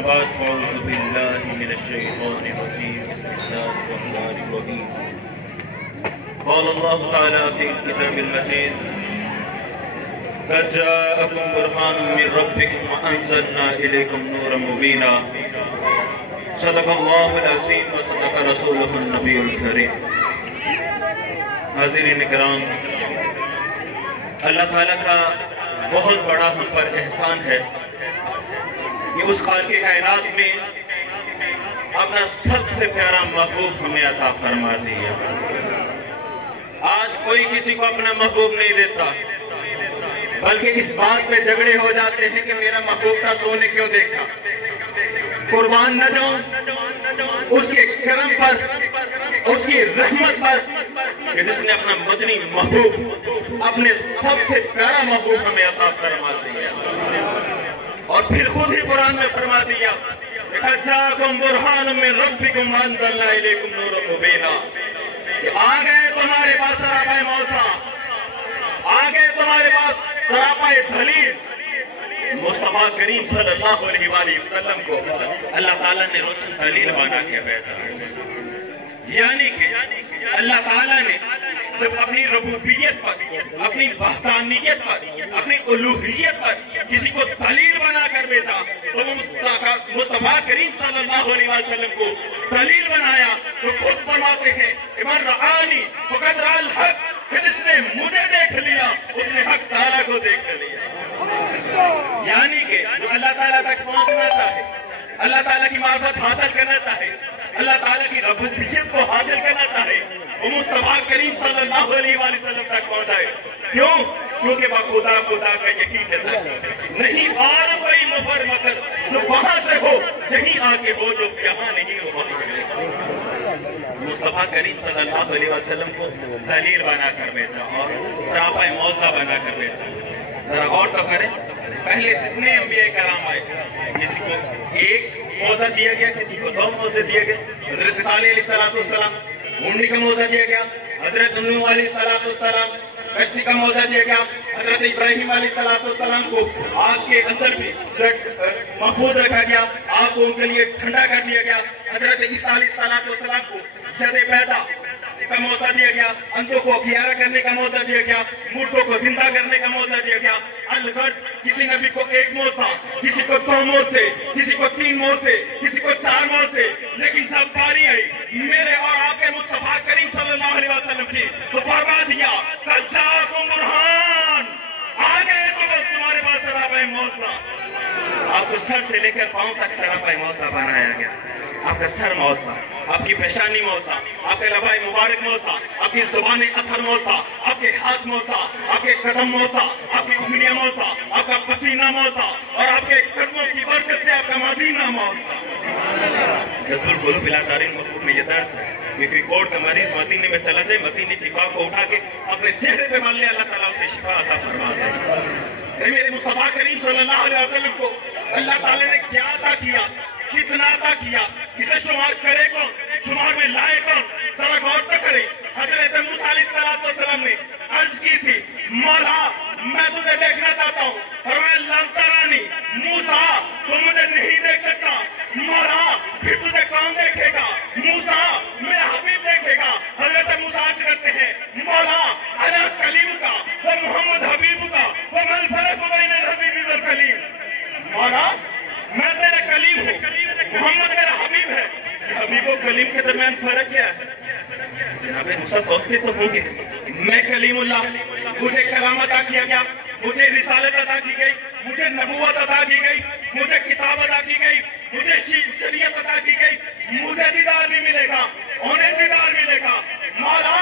अम्मा बाद फ़अऊज़ु बिल्लाहि मिनश्शैतानिर्रजीम बिस्मिल्लाहिर्रहमानिर्रहीम क़ाल अल्लाहु तआला फ़िल किताबिल मजीद क़द जाअकुम बुरहानुम मिन रब्बिकुम व अंज़लना इलैकुम नूरन मुबीना सदक़ल्लाहुल अज़ीम व सदक़ रसूलुहुन नबियुल करीम। हाज़िरीन किराम, अल्लाह ताला का बहुत बड़ा हम पर एहसान है कि उस खालिक़े कायनात में अपना सबसे प्यारा महबूब हमें अता फरमा दिया। आज कोई किसी को अपना महबूब नहीं देता, बल्कि इस बात पे झगड़े हो जाते हैं कि मेरा महबूब था तूने क्यों देखा। कुर्बान न जाऊं उसके करम पर, उसकी रहमत पर कि जिसने अपना मदनी महबूब, अपने सबसे प्यारा महबूब हमें अता फरमा दिया। और फिर खुद ही कुरान में फरमा दिया जाकुम बुरहानुम मिन रब्बिकुम व अंज़लना इलैकुम नूरन मुबीना। आ गए तुम्हारे पास सरापाए मौसा, आ गए तुम्हारे पास सरापाए दलील। मुस्तफा करीम सल्लल्लाहु अलैहि वसल्लम को अल्लाह ताला ने रोशन दलील बना के भेजा। यानी कि अल्लाह ताला ने जब अपनी रबूबियत पर, अपनी वहदानियत पर, अपनी उलूहियत पर किसी को दलील बनाकर भेजा, तो मुस्तफा करीम सल्लल्लाहु अलैहि वसल्लम को दलील बनाया। तो खुद फरमाते हैं इमन रआनी फक़द रअल हक़, कि जिसने मुझे देख लिया उसने हक ताला को देख लिया। यानी कि जो अल्लाह ताला तक पहुंचना चाहे, अल्लाह ताला की मार्फत हासिल करना चाहे, अल्लाह ताला की रबूबियत को हासिल करना चाहे, वो मुस्तफा करीम सल्लल्लाहु अलैहि वसल्लम तक पहुंचाए। क्यों? क्योंकि खुदा खुदा का यही कहता है, नहीं और कोई मुफर मकर जो वहां से हो यही आके हो, जो यहाँ नहीं हो वहां। मुस्तफा करीम सल्लल्लाहु अलैहि वसल्लम को दलील बनाकर भेजा और सरापाए मौजा बनाकर भेजा। जरा गौर तो करें, पहले जितने अंबिया कराम आए, किसी को एक मौजा दिया गया, किसी को दो मौजे दिए गए। हजरत सालेह अलैहिस्सलाम ऊँटनी का मौजा दिया गया, हजरत नूह अलैहिस्सलाम कश्ती का मौजा दिया गया, हजरत इब्राहिम अलैहिस्सलाम को आग के अंदर भी महफूज रखा गया, आग को उनके लिए ठंडा कर दिया गया। हजरत ईसा अलैहिस्सलाम को जदे पैदा का मौका दिया गया, अंधों को अखियारा करने का मौका दिया गया, मुर्दों को जिंदा करने का मौका दिया गया। अलगर्ज किसी नबी को एक मौत था, किसी को दो मौत थे, किसी को तीन मौत थे, किसी को चार मौत थे। लेकिन जब बारी आई मेरे और आपके मुस्तफा करीम सल्लल्लाहु अलैहि वसल्लम की, तो फरमा दिया कद जाकुम बुरहान, आ गए तो बस तुम्हारे पास सरापाए मौसा। आपको सर से लेकर पांव तक सरापाए मौसा बनाया गया। आपका सर मौसा, आपकी पेशानी मौसा, आपके लबाई मुबारक मौसा, आपकी जुबान अथर मौसा, आपके हाथ मौसा, आपके कदम मौसा, आपकी उंगलियां मौसा, आपका पसीना मौसा, और आपके कदमों की बरकत से आपका मदीना मौसा। जज़्बुल क़ुलूब इला दारिल मक़लूब में ये दर्ज है कि कोई कोर्ट का मरीज मदीने में चला जाए, मदीने की क़ाब को उठा के अपने चेहरे पे मल ले, अल्लाह ताला उसे शिफा अता फरमा दे। मेरे मुस्तफा करीम सल्लल्लाहु अलैहि वसल्लम को अल्लाह ताला ने क्या अता किया, कितना अता किया, इसे शुमार करे कौन, शुमार में लाए कौन? जरा गौर तो करे। हजरत मूसा अलैहिस्सलाम ने अर्ज की थी, मौला मैं तुझे देखना चाहता हूँ। फरमाया लम तरानी, मूसा तुम मुझे नहीं देख सकता। मौला फिर तुझे कौन देखेगा? मूसा मेरा हबीब देखेगा। हजरत मूसा अर्ज करते हैं, मौला अना कलीम का व मोहम्मद हबीब का व मल फरक बैन हबीब वल कलीम। मौला मैं तेरा कलीम हूँ, मोहम्मद मेरा हबीब है। हबीब और कलीम के दरमियान फर्क क्या है? जनाब मूसा सोचते तो होंगे, मैं कलीमुल्लाह, मुझे करामत अता किया गया, मुझे रिसालत अता की गई, मुझे नबूवत अता की गई, मुझे किताब अता की गई, मुझे शरीयत अता की गई, मुझे दीदार भी मिलेगा, उन्हें दीदार मिलेगा। मौला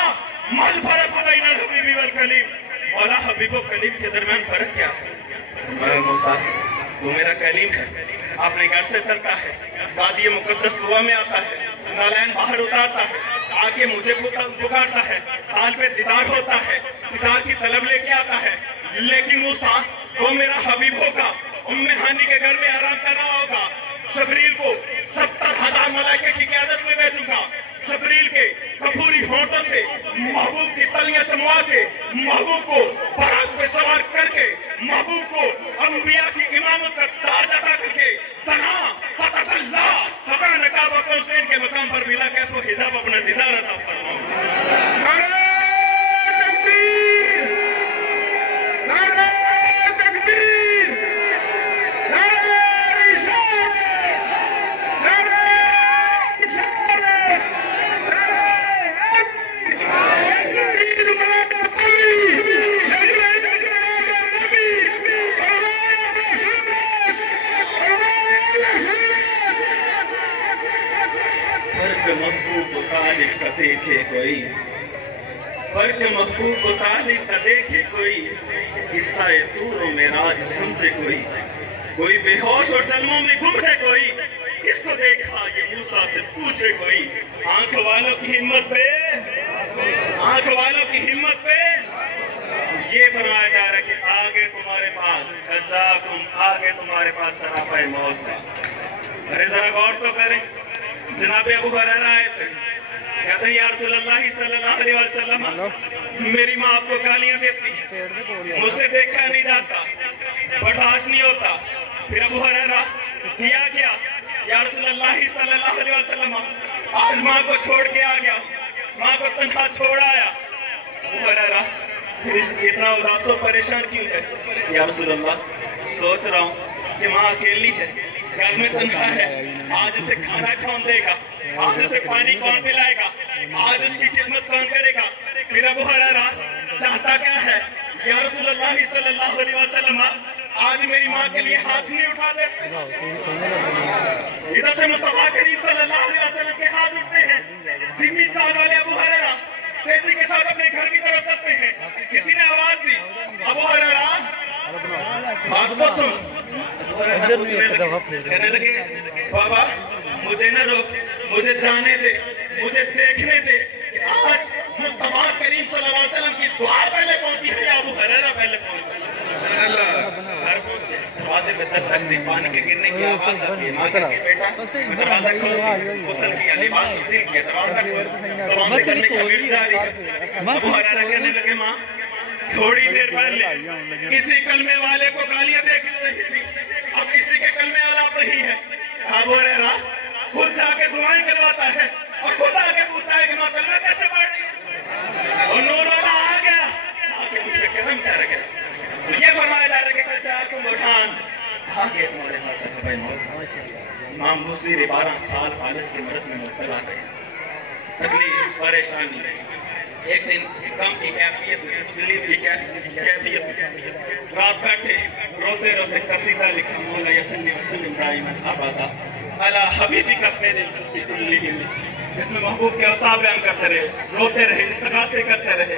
मल फरक बैन हबीब वल कलीम, मौला हबीब और कलीम के दरमियान फर्क क्या है? मूसा तू मेरा कलीम है, अपने घर से चलता है, वादी मुकद्दस दुआ में आता है, नालैन बाहर उतारता है, आके मुझे पुकारता है, ताल पे दीदार होता है, दीदार की तलब लेके आता है। लेकिन मूसा वो मेरा हबीब होगा, उम्मे हानी के घर में आराम कर रहा होगा, जबरील को 70,000 मलाइके की क़यादत में भेजूंगा, जबरील के कपूरी होठों से महबूब महबूब की तलियां चमवा के, महबूब को बरात पे सवार करके, महबूब को अंबिया की इमामत का ताज अता करके हुसैन के मकाम पर मिला कैसो हिजाब अपना दीदार अता फरमाओ। देखे कोई फर्क महबूब को तालिब का देखे कोई, किस्सा तूर मेराज समझे कोई बेहोश और जन्मों में गुम है कोई, किसको देखा ये मूसा से पूछे कोई। आंख वालों की हिम्मत पे ये फरमाया जा रहा है कि आगे तुम्हारे पास सराफा मौत है। अरे जरा गौर तो करें, जनाब अबू हुरैरा आए थे, कहते हैं या रसूलल्लाह सल्लल्लाहु अलैहि वसल्लम मेरी माँ आपको गालियां देती है, मुझसे देखा नहीं जाता, बर्दाश्त नहीं होता। फिर अबू हुरैरा किया क्या, या रसूलल्लाह सल्लल्लाहु अलैहि वसल्लम आज माँ को छोड़ के आ गया, माँ को तन्हा छोड़ आया। अबू हुरैरा फिर इतना उदास और परेशान क्यों है, या रसूलल्लाह सोच रहा हूँ कि माँ अकेली है, घर में तन्हा है, आज उसे खाना कौन देगा, आज उसे पानी कौन पिलाएगा, आज उसकी खिदमत कौन करेगा। फिर अबू हुरैरा चाहता क्या है, या रसूलल्लाह सल्लल्लाहु अलैहि वसल्लम आज मेरी माँ के लिए हाथ नहीं उठाते। इधर से मुस्तफा करीम सल्लल्लाहु अलैहि वसल्लम के हाथ उठते हैं। धीमी चाल वाले अबू हुरैरा तेजी के साथ अपने घर की तरफ चलते हैं। किसी ने आवाज दी, अबू हुरैरा बात को सुन। कहने लगे बाबा मुझे न रोक, मुझे जाने दे, मुझे देखने दे कि आज मुस्तफा करीम सल्लल्लाहु अलैहि वसल्लम की दुआ पहले पहुंची है या अबू हुरैरा पहले पहुंचा। घर पहुंचे, दरवाजे पे दस्तक दी, पानी के गिरने की आवाज आती है। माँ कहती है बेटा दरवाजा खोल, गुस्ल किया, लिबास तब्दील किया, दरवाजा खोल, दरवाजे करने की वेट जारी है। अबू हुरैरा कहने लगे माँ थोड़ी देर पहले किसी कलमे वाले को गालियां देख रही थी, अब किसी के कलमे वाला नहीं है। अबू हुरैरा खुद जाके दुआएं करवाता है और खुद आके पूछता है कि माँ कलमा कैसे पढ़ रही है, और नूर वाला आ गया आके मुझ पे कदम कर गया। ये फरमाया जा रहा है कि तुम बुरहान आगे तुम्हारे पास इमाम बुसीरी 12 साल फालिज के मर्ज में मुब्तला रहे, तकलीफ परेशानी, एक दिन गम की कैफियत में, तकलीफ की कैफियत में रात बैठे रोते रोते कसीदा लिखा, मौला यसल्ली वसल्लिम दाइमन अबदा अला हबीबिका खैरिल खल्क़ि कुल्लिहिम। इसमें महबूब के औसाफ बयान करते रहे, रोते रहे, इस्तिग़ासे करते रहे।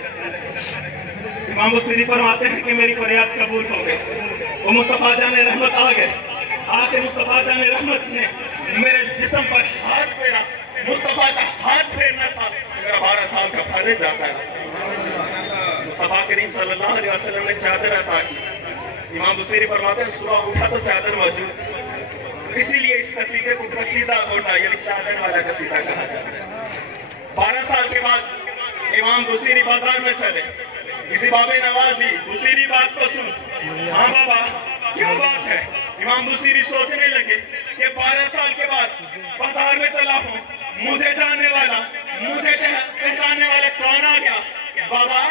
इमाम बुसीरी फरमाते हैं कि मेरी फरियाद कबूल हो गई, वो मुस्तफा जाने रहमत आ गए। आके मुस्तफा जाने रहमत ने मेरे जिस्म पर हाथ फेरा, मुस्तफा का हाथ फेरना था, मेरा 12 साल का फर्ज जाता है। मुस्तफा करीम सल्लल्लाहु अलैहि वसल्लम ने चादर अता की। इमाम बुसीरी फरमाते हैं सुबह उठा तो चादर मौजूद, इसीलिए इस कसीदे को कसीदा गोटा यानी चादर वाला कसीदा कहा जाता है। 12 साल के बाद इमाम बुसीरी बाजार में चले, किसी बाबे ने आवाज दी, बुसीरी बात को सुन। हाँ बाबा क्या बात है। इमाम बुसीरी सोचने लगे कि 12 साल के बाद बाजार में चला हूँ, मुझे जानने वाला, मुझे पहचानने वाला कौन आ गया। बाबा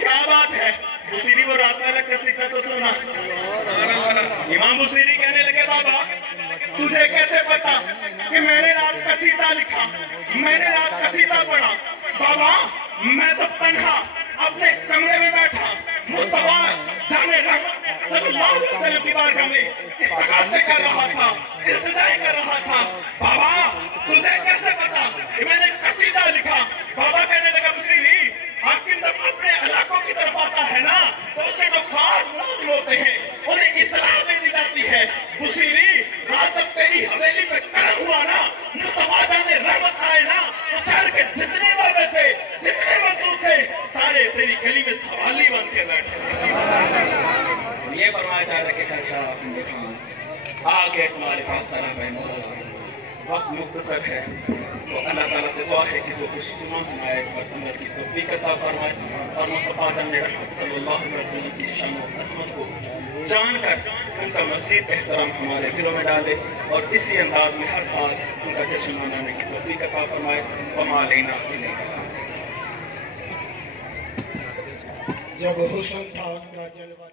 क्या बात है। बुसीरी वो रात वाला कसीदा तो सुना। इमाम बुसीरी कहने लगे बाबा तुझे कैसे पता कि मैंने रात कसीदा लिखा, मैंने रात कसीदा पढ़ा। बाबा मैं तो तन्हा अपने कमरे में बैठा, मुस्तफा जाने सल्लल्लाहु अलैहि वसल्लम की बारगाह में इस्तिग़ासे कर रहा था, इल्तिजाएं कर रहा था। बाबा तुझे कैसे पता कि मैंने कसीदा लिखा। बाबा कहने लगा बुसीरी हाकिम जब अपने इलाकों की तरफ आता है ना तो उसके जो खास मुलाजिम होते हैं उन्हें इत्तला दे दी जाती है। बुसीरी रात जब तेरी हवेली पे कर्म हुआ ना, मुस्तफा जाने रहमत आए ना, तो शहर के जितने वाले थे, जितने मजदूर थे, सारे तेरी गली में सवाली बन के बैठे। ये फरमाया जा रहा है कि आगे तुम्हारे पास सारा वक्त मुख्तसर है, तो अल्लाह ताला से दुआ है कि जो कुछ सुनाया इस पर अमल की तौफीक अता फरमाए और मुस्तफ़ा दम रहमत सल्लल्लाहु अलैहि वसल्लम की शान और अज़मत को जानकर उनका मज़ीद एहतराम हमारे दिलों में डाले और इसी अंदाज में हर साल उनका जश्न मनाने की तौफीक अता फरमाए। वमा अलैना इल्ला अल बलाग। जब हुस्न था उनका जलवा